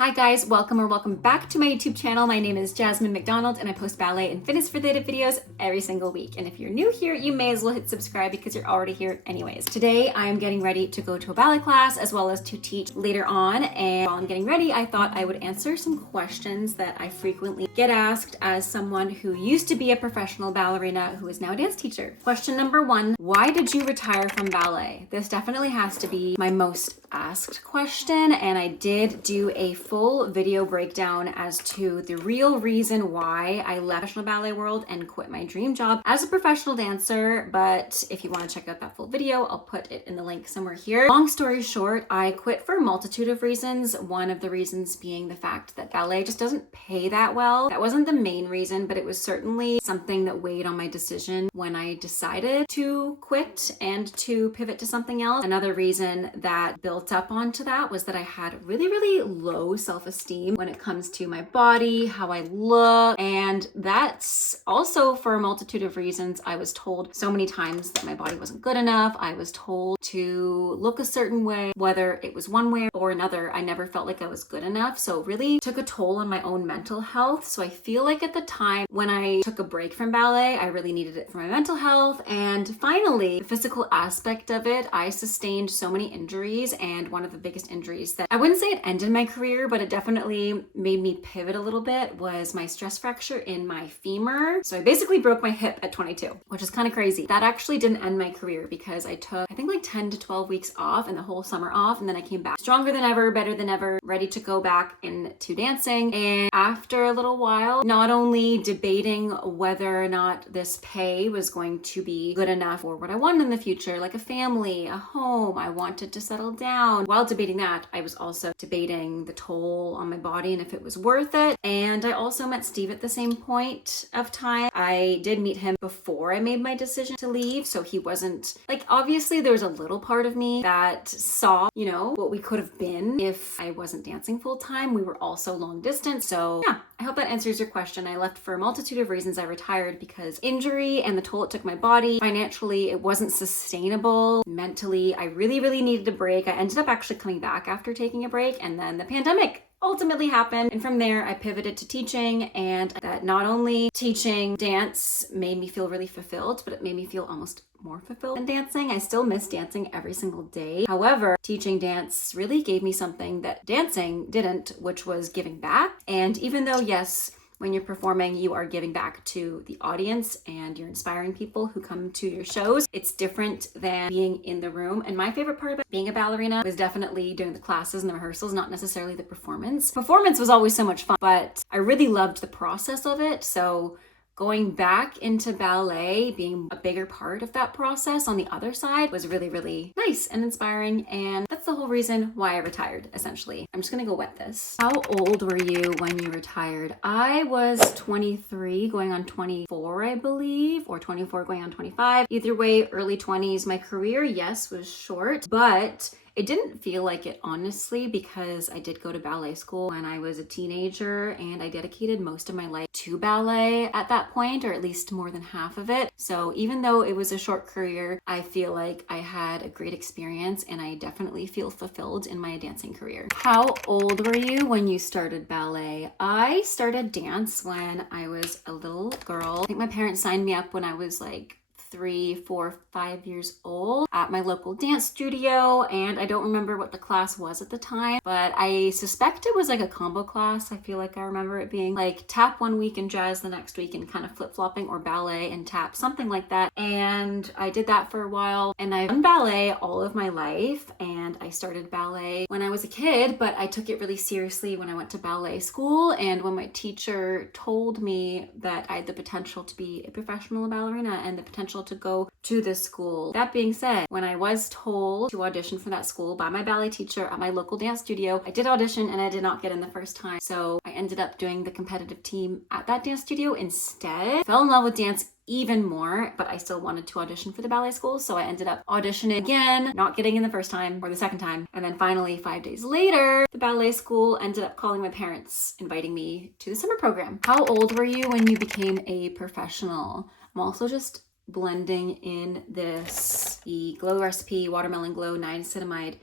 Hi guys, welcome back to my YouTube channel. My name is Jasmine McDonald and I post ballet and fitness related videos every single week. And if you're new here, you may as well hit subscribe because you're already here anyways. Today I am getting ready to go to a ballet class as well as to teach later on. And while I'm getting ready, I thought I would answer some questions that I frequently get asked as someone who used to be a professional ballerina who is now a dance teacher. Question number one, why did you retire from ballet? This definitely has to be my most asked question, and I did do a full video breakdown as to the real reason why I left professional ballet world and quit my dream job as a professional dancer. But if you want to check out that full video, I'll put it in the link somewhere here. Long story short, I quit for a multitude of reasons. One of the reasons being the fact that ballet just doesn't pay that well. That wasn't the main reason, but it was certainly something that weighed on my decision when I decided to quit and to pivot to something else. Another reason that built up onto that was that I had really low self-esteem when it comes to my body, how I look, and that's also for a multitude of reasons. I was told so many times that my body wasn't good enough. I was told to look a certain way, whether it was one way or another. I never felt like I was good enough, so it really took a toll on my own mental health. So I feel like at the time when I took a break from ballet, I really needed it for my mental health. And finally, the physical aspect of it, I sustained so many injuries, and one of the biggest injuries that I wouldn't say it ended my career, but it definitely made me pivot a little bit, was my stress fracture in my femur. So I basically broke my hip at 22, which is kind of crazy. That actually didn't end my career because I took, I think, like 10 to 12 weeks off and the whole summer off, and then I came back stronger than ever, better than ever, ready to go back into dancing. And after a little while, not only debating whether or not this pay was going to be good enough for what I wanted in the future, like a family, a home, I wanted to settle down. While debating that, I was also debating the toll on my body and if it was worth it. And I also met Steve at the same point of time. I did meet him before I made my decision to leave, so he wasn't, like, obviously there was a little part of me that saw, you know, what we could have been if I wasn't dancing full time. We were also long distance. So yeah, I hope that answers your question. I left for a multitude of reasons. I retired because injury and the toll it took my body. Financially, it wasn't sustainable. Mentally, I really needed a break. I ended up actually coming back after taking a break, and then the pandemic ultimately happened. And from there, I pivoted to teaching, and that not only teaching dance made me feel really fulfilled, but it made me feel almost more fulfilled than dancing. I still miss dancing every single day. However, teaching dance really gave me something that dancing didn't, which was giving back. And even though, yes, when you're performing, you are giving back to the audience and you're inspiring people who come to your shows, it's different than being in the room. And my favorite part about being a ballerina was definitely doing the classes and the rehearsals, not necessarily the performance. Performance was always so much fun, but I really loved the process of it. So going back into ballet, being a bigger part of that process on the other side, was really nice and inspiring. And that's the whole reason why I retired, essentially. I'm just gonna go wet this. How old were you when you retired? I was 23 going on 24, I believe, or 24 going on 25. Either way, early 20s. My career, yes, was short, but it didn't feel like it, honestly, because I did go to ballet school when I was a teenager, and I dedicated most of my life to ballet at that point, or at least more than half of it. So even though it was a short career, I feel like I had a great experience, and I definitely feel fulfilled in my dancing career. How old were you when you started ballet? I started dance when I was a little girl. I think my parents signed me up when I was like 3, 4, 5 years old at my local dance studio, and I don't remember what the class was at the time, but I suspect it was like a combo class. I feel like I remember it being like tap one week and jazz the next week and kind of flip-flopping, or ballet and tap, something like that. And I did that for a while, and I've done ballet all of my life, and I started ballet when I was a kid, but I took it really seriously when I went to ballet school, and when my teacher told me that I had the potential to be a professional ballerina and the potential to go to this school. That being said, when I was told to audition for that school by my ballet teacher at my local dance studio, I did audition and I did not get in the first time. So I ended up doing the competitive team at that dance studio instead. Fell in love with dance even more, but I still wanted to audition for the ballet school, so I ended up auditioning again, not getting in the first time or the second time. And then finally, 5 days later, the ballet school ended up calling my parents, inviting me to the summer program. How old were you when you became a professional? I'm also just blending in the Glow Recipe Watermelon Glow niacinamide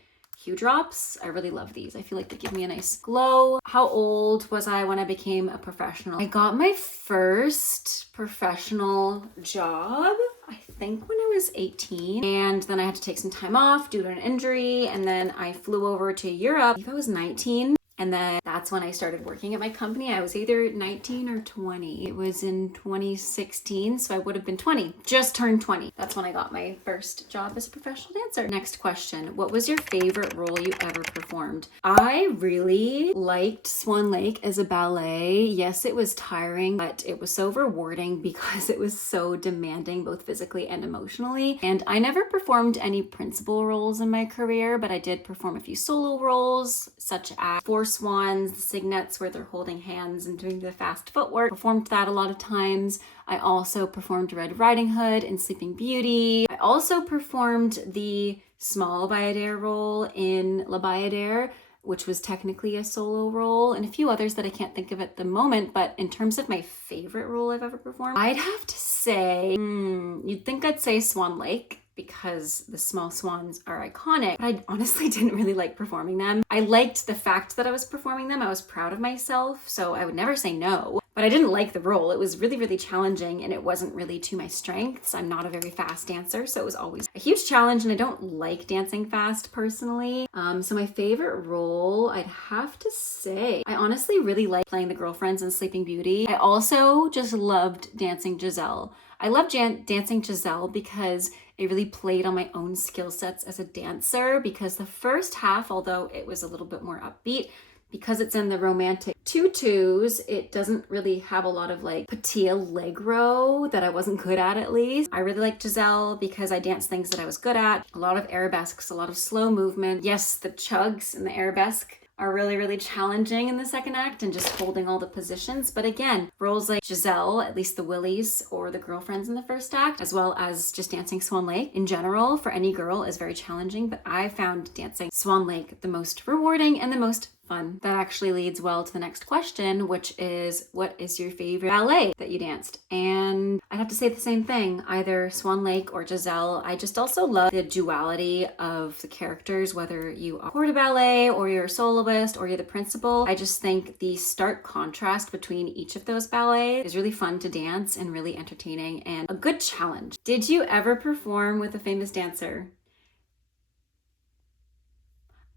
hue drops. I really love these. I feel like they give me a nice glow. How old was I when I became a professional? I got my first professional job, I think when I was 18, and then I had to take some time off due to an injury, and then I flew over to Europe. I think I was 19. And then that's when I started working at my company. I was either 19 or 20. It was in 2016, so I would have been 20. Just turned 20. That's when I got my first job as a professional dancer. Next question. What was your favorite role you ever performed? I really liked Swan Lake as a ballet. Yes, it was tiring, but it was so rewarding because it was so demanding, both physically and emotionally. And I never performed any principal roles in my career, but I did perform a few solo roles, such as Four Swans, the Cygnets, where they're holding hands and doing the fast footwork. Performed that a lot of times. I also performed Red Riding Hood in Sleeping Beauty. I also performed the small Bayadere role in La Bayadere, which was technically a solo role, and a few others that I can't think of at the moment. But in terms of my favorite role I've ever performed, I'd have to say, you'd think I'd say Swan Lake, because the small swans are iconic, but I honestly didn't really like performing them. I liked the fact that I was performing them. I was proud of myself, so I would never say no, but I didn't like the role. It was really, really challenging, and it wasn't really to my strengths. I'm not a very fast dancer, so it was always a huge challenge, and I don't like dancing fast personally. So my favorite role, I'd have to say, I honestly really like playing the girlfriends in Sleeping Beauty. I also just loved dancing Giselle. I love dancing Giselle because it really played on my own skill sets as a dancer, because the first half, although it was a little bit more upbeat, because it's in the romantic tutus, it doesn't really have a lot of like petit allegro that I wasn't good at least. I really liked Giselle because I danced things that I was good at. A lot of arabesques, a lot of slow movement. Yes, the chugs and the arabesque are really, really challenging in the second act and just holding all the positions. But again, roles like Giselle, at least the Willies or the girlfriends in the first act, as well as just dancing Swan Lake in general for any girl is very challenging. But I found dancing Swan Lake the most rewarding and the most fun. That actually leads well to the next question, which is, what is your favorite ballet that you danced? And I'd have to say the same thing, either Swan Lake or Giselle. I just also love the duality of the characters, whether you are corps de ballet or you're a soloist or you're the principal. I just think the stark contrast between each of those ballets is really fun to dance and really entertaining and a good challenge. Did you ever perform with a famous dancer?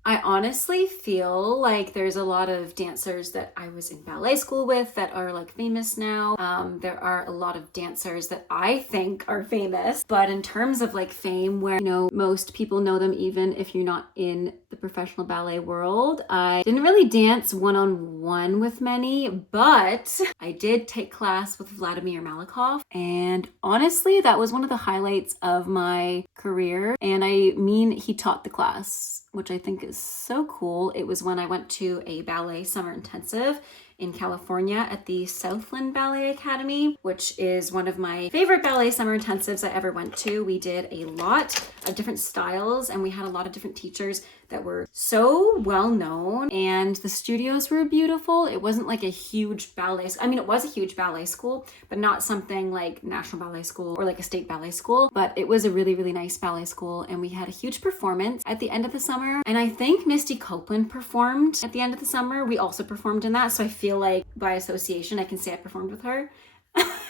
I honestly feel like there's a lot of dancers that I was in ballet school with that are like famous now. There are a lot of dancers that I think are famous, but in terms of like fame where, you know, most people know them even if you're not in the professional ballet world, I didn't really dance one-on-one with many, but I did take class with Vladimir Malakhov, and honestly, that was one of the highlights of my career. And I mean, he taught the class, which I think is so cool. It was when I went to a ballet summer intensive in California at the Southland Ballet Academy, which is one of my favorite ballet summer intensives I ever went to. We did a lot of different styles and we had a lot of different teachers that were so well known, and the studios were beautiful. It wasn't like a huge ballet, I mean, it was a huge ballet school, but not something like National Ballet School or like a state ballet school, but it was a really, really nice ballet school. And we had a huge performance at the end of the summer. And I think Misty Copeland performed at the end of the summer. We also performed in that. So I feel like by association, I can say I performed with her.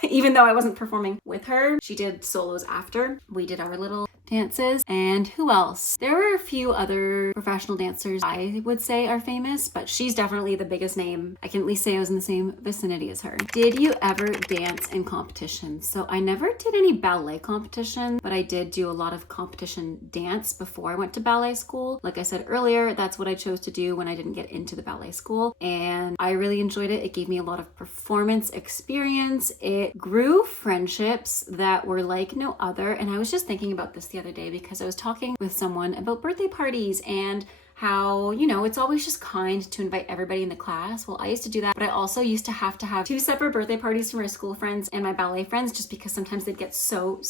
Even though I wasn't performing with her, she did solos after. We did our little dances. And who else? There were a few other professional dancers I would say are famous, but she's definitely the biggest name. I can at least say I was in the same vicinity as her. Did you ever dance in competitions? So I never did any ballet competition, but I did do a lot of competition dance before I went to ballet school. Like I said earlier, that's what I chose to do when I didn't get into the ballet school, and I really enjoyed it. It gave me a lot of performance experience. It grew friendships that were like no other. And I was just thinking about this the other day because I was talking with someone about birthday parties and how, you know, it's always just kind to invite everybody in the class. Well, I used to do that, but I also used to have 2 separate birthday parties for my school friends and my ballet friends, just because sometimes they'd get so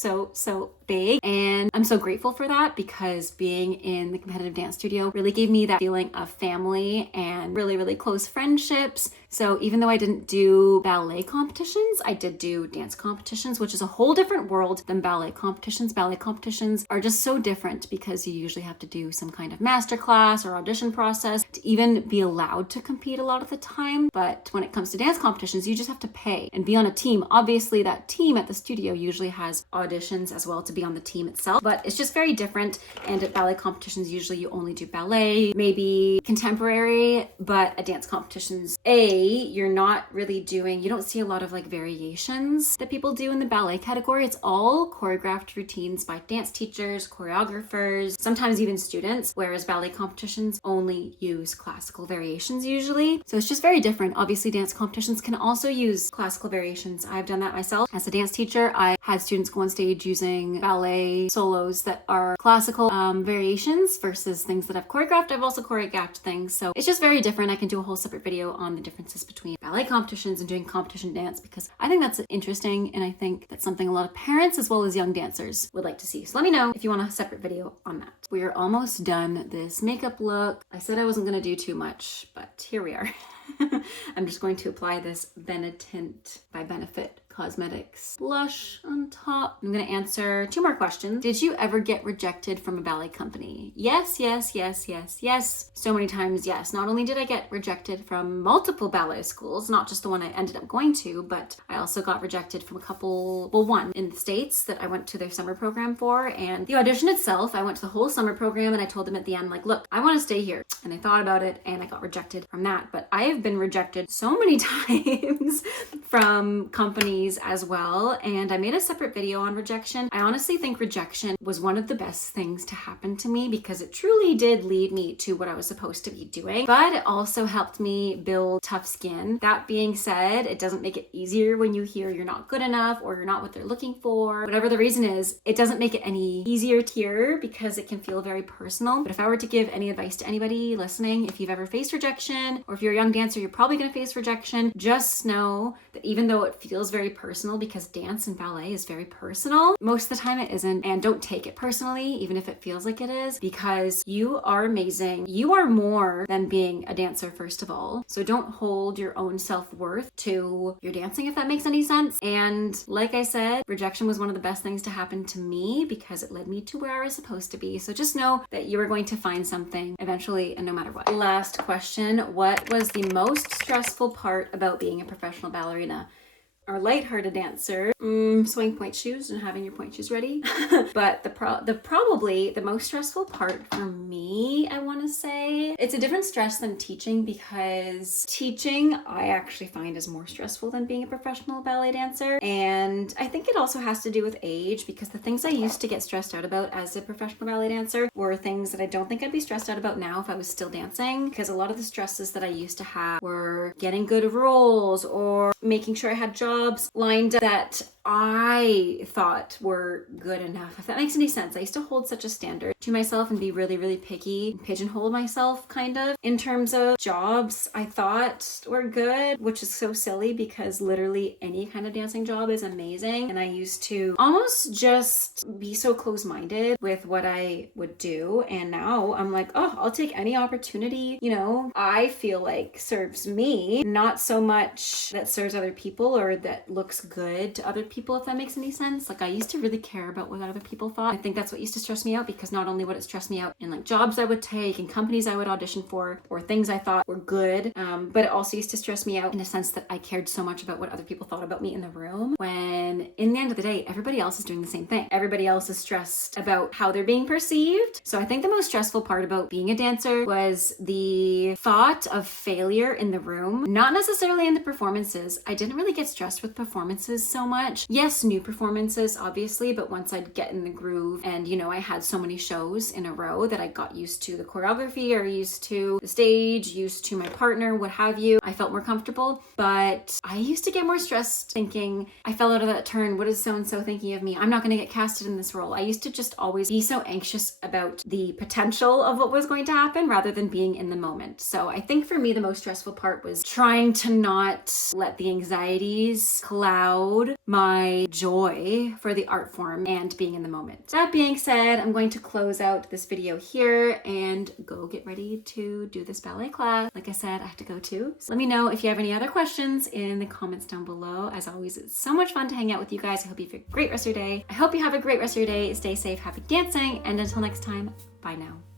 big. And I'm so grateful for that, because being in the competitive dance studio really gave me that feeling of family and really, really close friendships. So even though I didn't do ballet competitions, I did do dance competitions, which is a whole different world than ballet competitions. Ballet competitions are just so different because you usually have to do some kind of master class class or audition process to even be allowed to compete a lot of the time. But when it comes to dance competitions, you just have to pay and be on a team. Obviously, that team at the studio usually has auditions as well to be on the team itself, but it's just very different. And at ballet competitions, usually you only do ballet, maybe contemporary, but at dance competitions, you're not really doing, you don't see a lot of like variations that people do in the ballet category. It's all choreographed routines by dance teachers, choreographers, sometimes even students, whereas ballet competitions only use classical variations usually. So it's just very different. Obviously, dance competitions can also use classical variations. I've done that myself. As a dance teacher, I had students go on stage using ballet solos that are classical variations versus things that I've choreographed. I've also choreographed things. So it's just very different. I can do a whole separate video on the differences between ballet competitions and doing competition dance because I think that's interesting, and I think that's something a lot of parents as well as young dancers would like to see. So let me know if you want a separate video on that. We're almost done this makeup look. I said I wasn't going to do too much, but here we are. I'm just going to apply this Benetint by Benefit Cosmetics blush on top. I'm going to answer 2 more questions. Did you ever get rejected from a ballet company? Yes, yes, yes, yes, yes. So many times, yes. Not only did I get rejected from multiple ballet schools, not just the one I ended up going to, but I also got rejected from a couple, well, one in the States that I went to their summer program for. And the audition itself, I went to the whole summer program and I told them at the end, like, look, I want to stay here. And they thought about it and I got rejected from that. But I have been rejected so many times from companies as well, and I made a separate video on rejection. I honestly think rejection was one of the best things to happen to me because it truly did lead me to what I was supposed to be doing, but it also helped me build tough skin. That being said, it doesn't make it easier when you hear you're not good enough or you're not what they're looking for. Whatever the reason is, it doesn't make it any easier to hear because it can feel very personal. But if I were to give any advice to anybody listening, if you've ever faced rejection, or if you're a young dancer, you're probably going to face rejection, just know that even though it feels very personal, because dance and ballet is very personal, most of the time it isn't. And don't take it personally, even if it feels like it is, because you are amazing. You are more than being a dancer, first of all. So don't hold your own self-worth to your dancing, if that makes any sense. And like I said, rejection was one of the best things to happen to me because it led me to where I was supposed to be. So just know that you are going to find something eventually, and no matter what. Last question, what was the most stressful part about being a professional ballerina? Or lighthearted dancer, swing point shoes and having your point shoes ready. But probably the most stressful part for me, I want to say, it's a different stress than teaching, because teaching I actually find is more stressful than being a professional ballet dancer. And I think it also has to do with age, because the things I used to get stressed out about as a professional ballet dancer were things that I don't think I'd be stressed out about now if I was still dancing, because a lot of the stresses that I used to have were getting good roles or making sure I had jobs lined up that I thought were good enough, if that makes any sense. I used to hold such a standard to myself and be really, really picky, pigeonhole myself kind of in terms of jobs I thought were good, which is so silly because literally any kind of dancing job is amazing. And I used to almost just be so close-minded with what I would do. And now I'm like, oh, I'll take any opportunity, I feel like serves me, not so much that serves other people or that looks good to other people, if that makes any sense. Like, I used to really care about what other people thought. I think that's what used to stress me out, because not only would it stress me out in like jobs I would take and companies I would audition for or things I thought were good, but it also used to stress me out in a sense that I cared so much about what other people thought about me in the room, when in the end of the day, everybody else is doing the same thing. Everybody else is stressed about how they're being perceived. So I think the most stressful part about being a dancer was the thought of failure in the room, not necessarily in the performances. I didn't really get stressed with performances so much. Yes, new performances, obviously, but once I'd get in the groove and, I had so many shows in a row that I got used to the choreography or used to the stage, used to my partner, what have you, I felt more comfortable. But I used to get more stressed thinking, I fell out of that turn. What is so-and-so thinking of me? I'm not going to get casted in this role. I used to just always be so anxious about the potential of what was going to happen rather than being in the moment. So I think for me, the most stressful part was trying to not let the anxieties cloud my joy for the art form and being in the moment. That being said, I'm going to close out this video here and go get ready to do this ballet class. Like I said, I have to go too. So let me know if you have any other questions in the comments down below. As always, it's so much fun to hang out with you guys. I hope you have a great rest of your day. I hope you have a great rest of your day. Stay safe, happy dancing, and until next time, bye now.